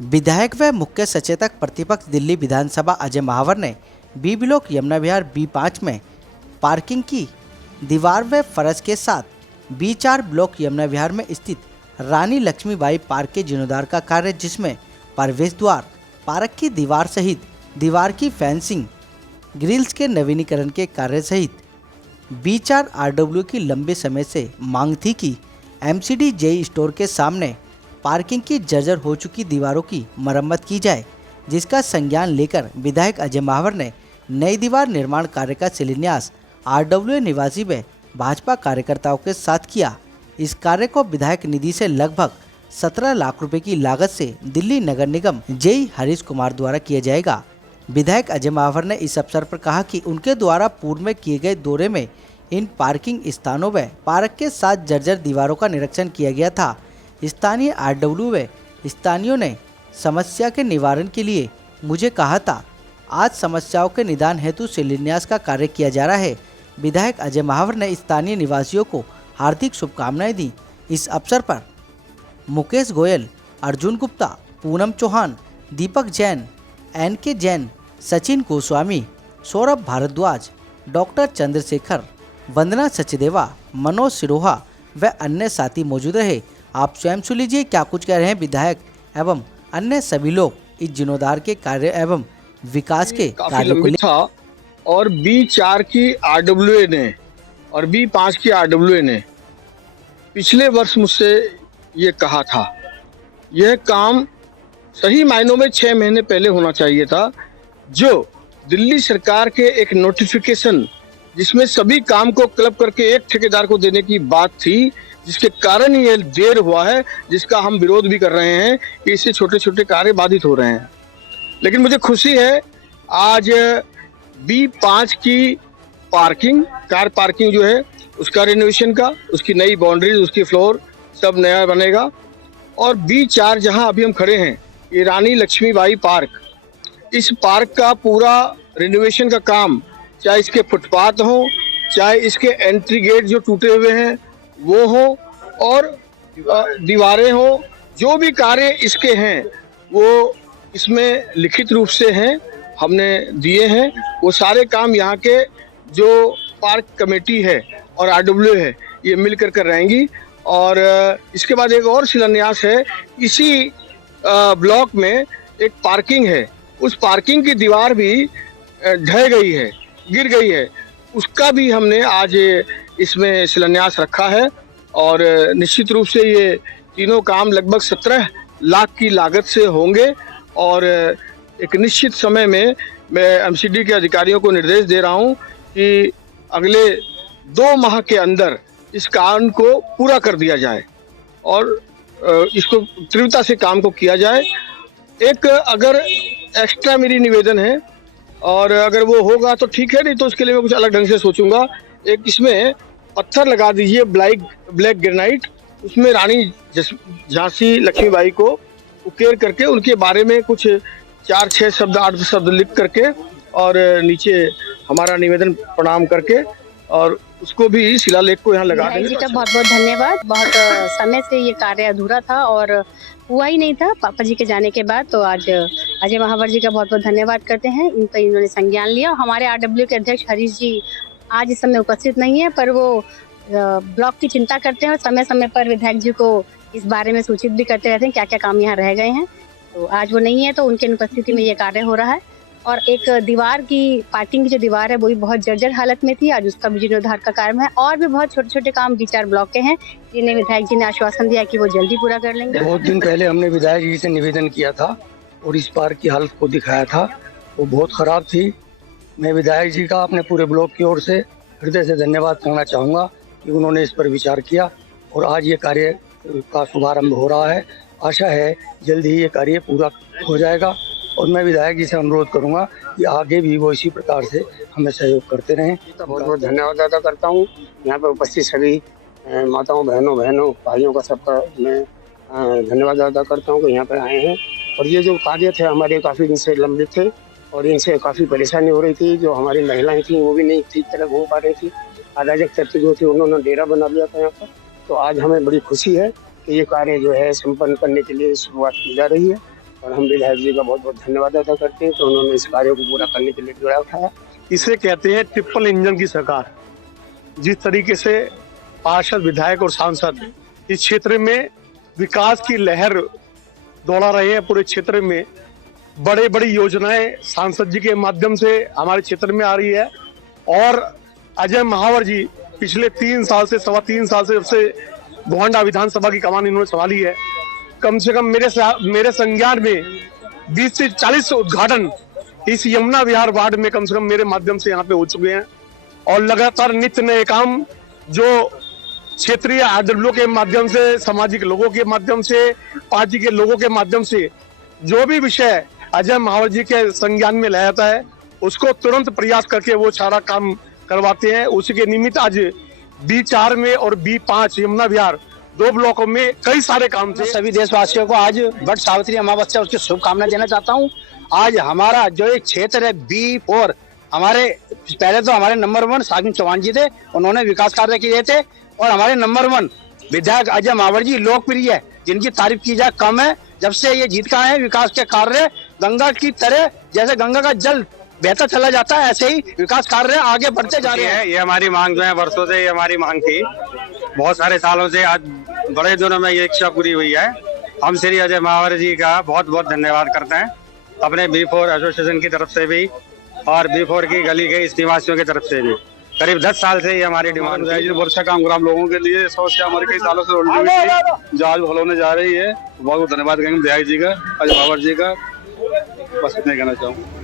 विधायक व मुख्य सचेतक प्रतिपक्ष दिल्ली विधानसभा अजय महावर ने बी ब्लॉक यमुना विहार B5 में पार्किंग की दीवार व फर्श के साथ B4 ब्लॉक यमुना विहार में स्थित रानी लक्ष्मीबाई पार्क के जीर्णोद्धार का कार्य, जिसमें प्रवेश द्वार, पार्क की दीवार सहित दीवार की फेंसिंग, ग्रिल्स के नवीनीकरण के कार्य सहित B4 RW की लंबे समय से मांग थी कि MCD जेई स्टोर के सामने पार्किंग की जर्जर हो चुकी दीवारों की मरम्मत की जाए, जिसका संज्ञान लेकर विधायक अजय महावर ने नई दीवार निर्माण कार्य का शिलान्यास RWA निवासी व भाजपा कार्यकर्ताओं के साथ किया। इस कार्य को विधायक निधि से लगभग 17 लाख रुपए की लागत से दिल्ली नगर निगम जेई हरीश कुमार द्वारा किया जाएगा। विधायक अजय महावर ने इस अवसर पर कहा कि उनके द्वारा पूर्व में किए गए दौरे में इन पार्किंग स्थानों व पार्क के साथ जर्जर दीवारों का निरीक्षण किया गया था। स्थानीय RW व स्थानीयों ने समस्या के निवारण के लिए मुझे कहा था। आज समस्याओं के निदान हेतु शिलान्यास का कार्य किया जा रहा है। विधायक अजय महावर ने स्थानीय निवासियों को हार्दिक शुभकामनाएं दी। इस अवसर पर मुकेश गोयल, अर्जुन गुप्ता, पूनम चौहान, दीपक जैन, NK जैन, सचिन गोस्वामी, सौरभ भारद्वाज, डॉक्टर चंद्रशेखर, वंदना सचदेवा, मनोज सिरोहा व अन्य साथी मौजूद रहे। आप स्वयं सुन लीजिए क्या कुछ कह रहे हैं विधायक एवं अन्य सभी लोग इस जीर्णोद्धार के कार्य एवं विकास के कार्य को था। और B4 की RWA ने और B5 की RWA ने पिछले वर्ष मुझसे ये कहा था। यह काम सही मायनों में 6 महीने पहले होना चाहिए था। जो दिल्ली सरकार के एक नोटिफिकेशन, जिसमें सभी काम को क्लब करके एक ठेकेदार को देने की बात थी, जिसके कारण ये देर हुआ है, जिसका हम विरोध भी कर रहे हैं कि इससे छोटे छोटे कार्य बाधित हो रहे हैं। लेकिन मुझे खुशी है, आज B5 की कार पार्किंग जो है उसका रिनोवेशन का, उसकी नई बाउंड्रीज, उसकी फ्लोर सब नया बनेगा। और B4 जहां अभी हम खड़े हैं, ये रानी लक्ष्मीबाई पार्क, इस पार्क का पूरा रिनोवेशन का काम, चाहे इसके फुटपाथ हो, चाहे इसके एंट्री गेट जो टूटे हुए हैं वो हो, और दीवारें हो, जो भी कार्य इसके हैं वो इसमें लिखित रूप से हैं, हमने दिए हैं। वो सारे काम यहाँ के जो पार्क कमेटी है और RWA है, ये मिलकर कर रहेंगी। और इसके बाद एक और शिलान्यास है। इसी ब्लॉक में एक पार्किंग है, उस पार्किंग की दीवार भी ढह गई है, गिर गई है, उसका भी हमने आज इसमें शिलान्यास रखा है। और निश्चित रूप से ये तीनों काम लगभग 17 लाख की लागत से होंगे। और एक निश्चित समय में मैं MCD के अधिकारियों को निर्देश दे रहा हूँ कि अगले 2 माह के अंदर इस काम को पूरा कर दिया जाए और इसको तीव्रता से काम को किया जाए। एक अगर एक्स्ट्रा मेरी निवेदन है, और अगर वो होगा तो ठीक है, नहीं तो उसके लिए मैं कुछ अलग ढंग से सोचूंगा। एक इसमें पत्थर लगा दीजिए, ब्लैक ग्रेनाइट, उसमें रानी झांसी लक्ष्मीबाई को उकेर करके उनके बारे में कुछ 4-6 शब्द 8 शब्द लिख करके, और नीचे हमारा निवेदन प्रणाम करके, और उसको भी शिलालेख को यहाँ लगा देंगे। जी का बहुत बहुत धन्यवाद। बहुत समय से ये कार्य अधूरा था और हुआ ही नहीं था पापा जी के जाने के बाद। तो आज अजय महावर जी का बहुत बहुत धन्यवाद करते हैं, इन पर इन्होंने संज्ञान लिया। हमारे RWA के अध्यक्ष हरीश जी आज इस समय उपस्थित नहीं है, पर वो ब्लॉक की चिंता करते हैं और समय समय पर विधायक जी को इस बारे में सूचित भी करते रहते हैं क्या क्या काम यहाँ रह गए हैं। तो आज वो नहीं है, तो उनकी अनुपस्थिति में ये कार्य हो रहा है। और एक दीवार की पार्किंग की जो दीवार है वो भी बहुत जर्जर हालत में थी, आज उसका भी जीर्णोद्धार का कार्य है। और भी बहुत छोटे छोटे काम B4 ब्लॉक के हैं, जिन्हें विधायक जी ने आश्वासन दिया कि वो जल्दी पूरा कर लेंगे। बहुत दिन पहले हमने विधायक जी से निवेदन किया था और इस पार्क की हालत को दिखाया था, वो बहुत खराब थी। मैं विधायक जी का अपने पूरे ब्लॉक की ओर से हृदय से धन्यवाद करना चाहूँगा कि उन्होंने इस पर विचार किया और आज ये कार्य का शुभारंभ हो रहा है। आशा है जल्द ही ये कार्य पूरा हो जाएगा और मैं विधायक जी से अनुरोध करूंगा कि आगे भी वो इसी प्रकार से हमें सहयोग करते रहें। बहुत बहुत धन्यवाद अदा करता हूँ यहाँ पर उपस्थित सभी माताओं, बहनों, भाइयों का सबका मैं धन्यवाद अदा करता हूँ कि यहाँ पर आए हैं। और ये जो कार्य थे हमारे काफ़ी दिन से लंबित थे और इनसे काफ़ी परेशानी हो रही थी। जो हमारी महिलाएं थी वो भी नहीं ठीक तरह घूम पा रही थी। अराजक तत्व जो थे उन्होंने डेरा बना लिया था यहाँ पर। तो आज हमें बड़ी खुशी है कि ये कार्य जो है संपन्न करने के लिए शुरुआत की जा रही है और हम विधायक जी का बहुत बहुत धन्यवाद अदा करते हैं कि उन्होंने इस कार्य को पूरा करने के लिए जोड़ा उठाया। इसे कहते हैं ट्रिपल इंजन की सरकार। जिस तरीके से पार्षद, विधायक और सांसद इस क्षेत्र में विकास की लहर दौड़ा रहे हैं, पूरे क्षेत्र में बड़ी बड़ी योजनाएं सांसद जी के माध्यम से हमारे क्षेत्र में आ रही है। और अजय महावर जी पिछले 3 साल से, सवा 3 साल से, जब से गोंडा विधानसभा की कमान इन्होंने संभाली है, कम से कम मेरे संज्ञान में 20 से 40 उद्घाटन इस यमुना विहार वार्ड में कम से कम मेरे माध्यम से यहाँ पे हो चुके हैं। और लगातार नित्य नए काम जो क्षेत्रीय आरडब्ल्यू के माध्यम से, सामाजिक लोगों के माध्यम से, पार्टी के लोगों के माध्यम से जो भी विषय अजय महावर जी के संज्ञान में लाया जाता है उसको तुरंत प्रयास करके वो सारा काम करवाते हैं। उसी के निमित्त आज B4 में और B5 यमुना विहार 2 ब्लॉकों में कई सारे काम थे। सभी देशवासियों को आज वट सावित्री अमावस्या उसकी शुभकामनाएं देना चाहता हूँ। आज हमारा जो एक क्षेत्र है B4, हमारे पहले तो हमारे नंबर 1 सागिन चौहान जी थे, उन्होंने विकास कार्य किए थे। और हमारे नंबर 1 विधायक अजय महावर जी लोकप्रिय है, जिनकी तारीफ की जाए कम है। जब से ये जीत का है, विकास के कार्य गंगा की तरह, जैसे गंगा का जल बहता चला जाता है, ऐसे ही विकास कार्य आगे बढ़ते जा रहे हैं। ये हमारी मांग जो है, वर्षों से ये हमारी मांग थी, बहुत सारे सालों से। आज बड़े दिनों में ये इच्छा पूरी हुई है। हम श्री अजय महावर जी का बहुत बहुत धन्यवाद करते हैं, अपने B4 एसोसिएशन की तरफ से भी और B4 की गली के इस निवासियों की तरफ से भी। करीब 10 साल से ये हमारी डिमांड है। वर्षा काम ग्राम लोगों के लिए समस्या हमारे कई सालों से उलझी हुई थी, जो आज हल होने जा रही है। बहुत बहुत धन्यवाद करेंगे विधायक जी का, अजय महावर जी का। बस इतना कहना चाहूँगा।